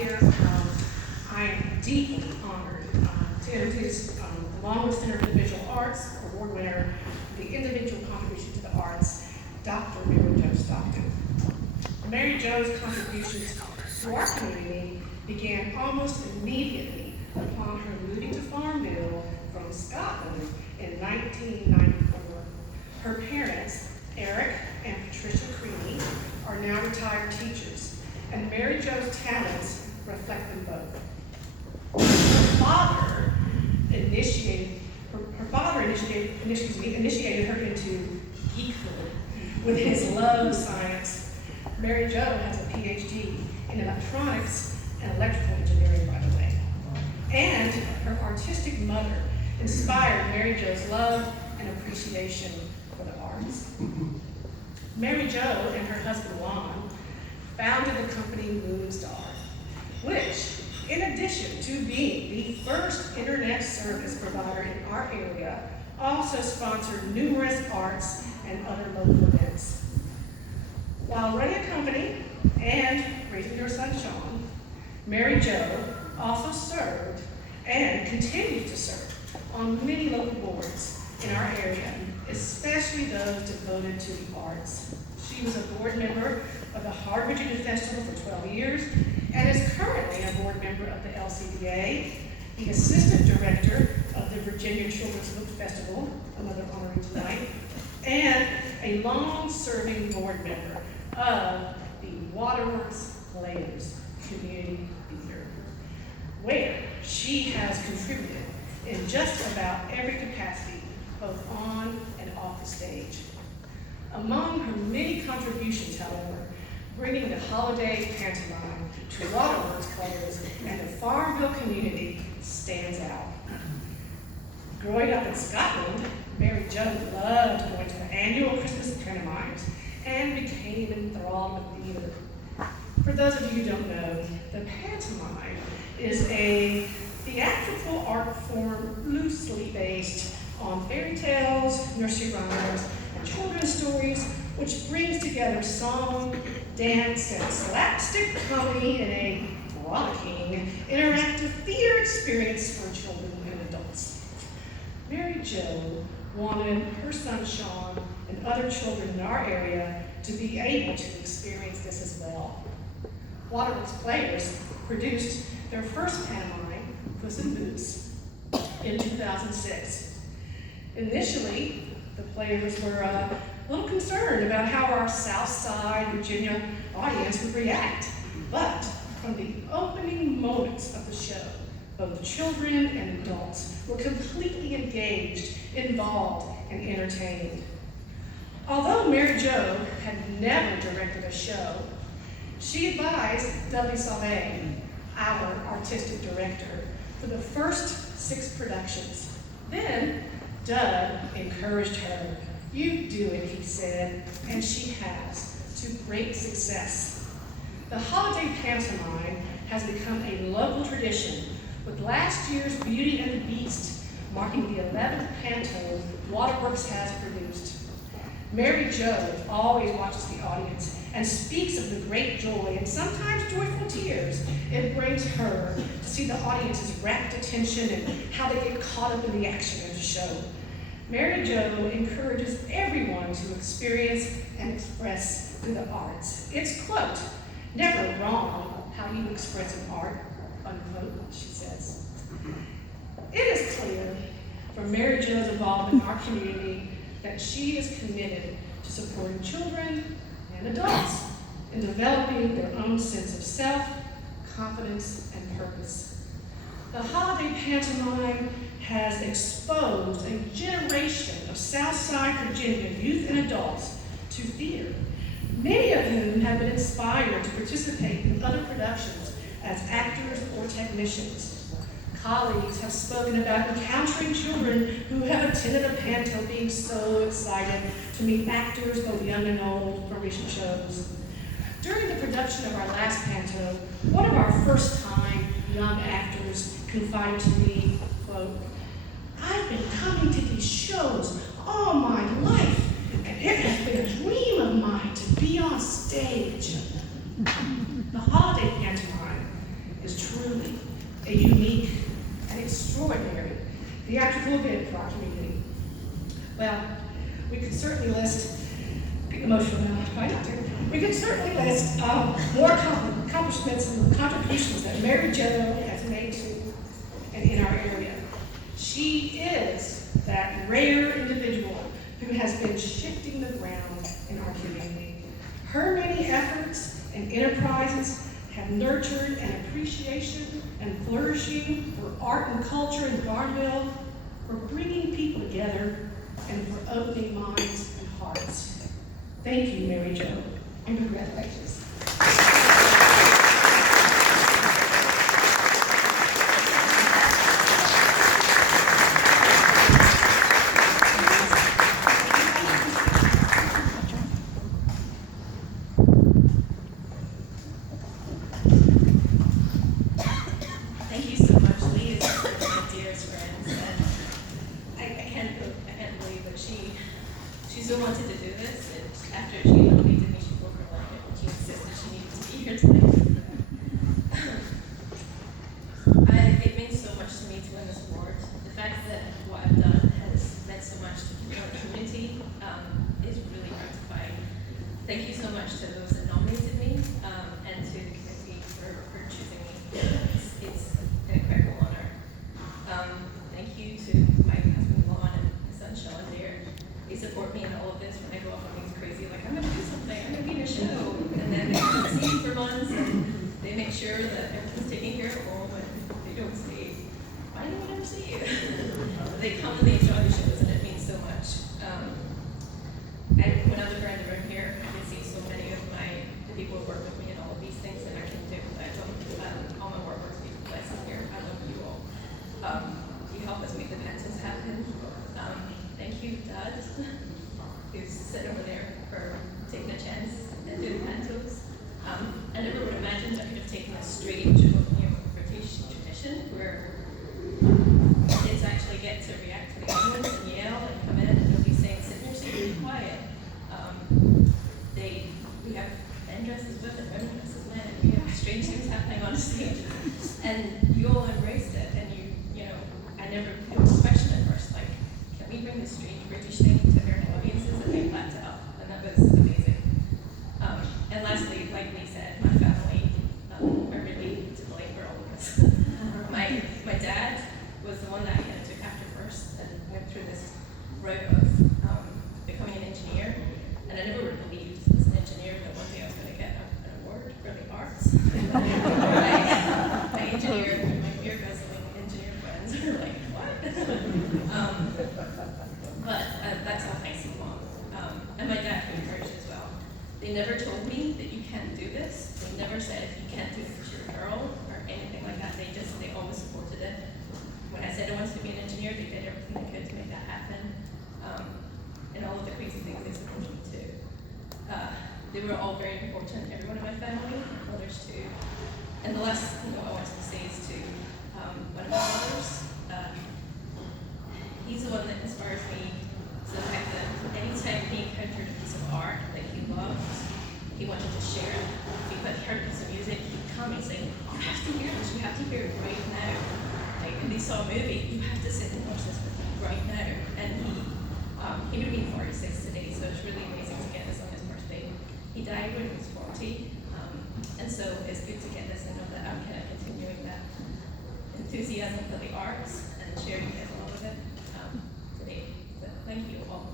here. I am deeply honored to introduce the Longwood Center for Visual Arts Award winner, the individual contribution to the arts, Dr. Mary Jo Stockton. Mary Jo's contributions to our community began almost immediately upon her moving to Farmville from Scotland in 1994. Her parents, Eric and Patricia Creaney, are now retired teachers, and Mary Jo's talents reflect them both. Her father initiated her into geekhood with his love of science. Mary Jo has a PhD in electronics and electrical engineering, by the way. And her artistic mother inspired Mary Jo's love and appreciation for the arts. Mary Jo and her husband Juan founded the company Moonstar, which, in addition to being the first internet service provider in our area, also sponsored numerous arts and other local events. While running a company and raising her son Sean, Mary Jo also served and continues to serve on many local boards in our area, especially those devoted to the arts. She was a board member of the Hard Virginia Festival for 12 years and is currently a board member of the LCVA, the assistant director of the Virginia Children's Book Festival, another honoree tonight, and a long-serving board member of the Waterworks Players Community Theater, where she has contributed in just about every capacity, both on and off the stage. Among her many contributions, however, bringing the holiday pantomime to Waterworks players and the Farmville community stands out. Growing up in Scotland, Mary Jo loved going to the annual Christmas pantomimes and became enthralled with theater. For those of you who don't know, the pantomime is a theatrical art form loosely based on fairy tales, nursery rhymes, and children's stories, which brings together song, dance, and slapstick comedy in a rollicking, interactive theater experience for children and adults. Mary Jo wanted her son Sean and other children in our area to be able to experience this as well. Waterworks Players produced their first pantomime, Puss in Boots, in 2006. Initially, the players were a little concerned about how our South Side Virginia audience would react, but from the opening moments of the show, both children and adults were completely engaged, involved, and entertained. Although Mary Jo had never directed a show, she advised LCVA, our artistic director, for the first 6 productions. Then, Doug encouraged her. "You do it," he said, and she has, to great success. The holiday pantomime has become a local tradition, with last year's Beauty and the Beast marking the 11th panto Waterworks has produced. Mary Jo always watches the audience and speaks of the great joy and sometimes joyful tears it brings her to see the audience's rapt attention and how they get caught up in the action of the show. Mary Jo encourages everyone to experience and express through the arts. It's, quote, "never wrong how you express an art," unquote, she says. It is clear from Mary Jo's involvement in our community that she is committed to supporting children and adults in developing their own sense of self, confidence, and purpose. The holiday pantomime has exposed a generation of Southside Virginia youth and adults to theater, many of whom have been inspired to participate in other productions as actors or technicians. Colleagues have spoken about encountering children who have attended a panto being so excited to meet actors, both young and old, from recent shows. During the production of our last panto, one of our first-time young actors confided to me, quote, "I've been coming to these shows all my life, and it has been a dream of mine to be on stage." The holiday pantomime is truly a unique and extraordinary theatrical event for our community. Well, we could certainly list, getting emotional now, try not to. We could certainly list more accomplishments and contributions that Mary Jo has made to and in our area. She is that rare individual who has been shifting the ground in our community. Her many efforts and enterprises have nurtured an appreciation and flourishing for art and culture in Barnville, for bringing people together, and for opening minds and hearts. Thank you, Mary Jo, and congratulations. Thank you so much, Lee. Is one of my dearest friends, and I can't believe that she still wanted to do this. And after she nominated me, she broke her leg, and she insisted she needed to be here tonight. It means so much to me to win this award. The fact that what I've done has meant so much to the community is really gratifying. Thank you so much to those that nominated me and to the committee for choosing me. It's an incredible honor. Thank you to my husband Lon and my son Sean there. They support me in all of this when I go off on things crazy, like I'm gonna do something, I'm gonna be in a show. And then they don't see me for months and they make sure that everyone's taken care of home and they don't say, why do we never see you? They come and they enjoy the shows and it means so much. When I look around the room here, I can see so many of the people who work with me in all of these things that I can do. I love all my work with people blessed here. I love you all. You help us make the pencils happen. Thank you, Dad, who's sitting over there for taking a chance and doing pencils. I never would imagine I could have taken a strange British tradition where kids actually get to react to the audience and yell and come in and they'll be saying, sit in your seat, be quiet. We have men dressed as women, women dressed as men, and we have strange things happening on stage. And you all embraced it, and it was a question at first, like, can we bring this strange British thing to American audiences? And they lapped it up, and that was amazing. And lastly, like Lee said, my family are really to blame for all of this. My dad was the one that I kind of took after first and went through this route of becoming an engineer. And I never would have believed as an engineer that one day I was going to get an award for the arts. my engineer, my beer guzzling engineer friends are like, what? But that's how I see Mom. And my dad encouraged as well. They never told me that you can't do this. They never said you can't do it because you're a girl or anything like that. They always supported it. When I said I wanted to be an engineer, they did everything they could to make that happen. And all of the crazy things they supported me too. They were all very important, everyone in my family, my brothers too. And the last thing I wanted to say is to one of my brothers. He's the one that inspires me to the fact that anytime he encountered a piece of art that he loved, he wanted to share it. If he heard a piece of music, he'd come and say, you have to hear this, you have to hear it right now. Like, if he saw a movie, you have to sit and watch this with me right now. And he would have been 46 today, so it's really amazing to get this on his birthday. He died when he was 40, and so it's good to get this and know that I'm kind of continuing that enthusiasm for the arts and sharing it all of it today. So thank you all.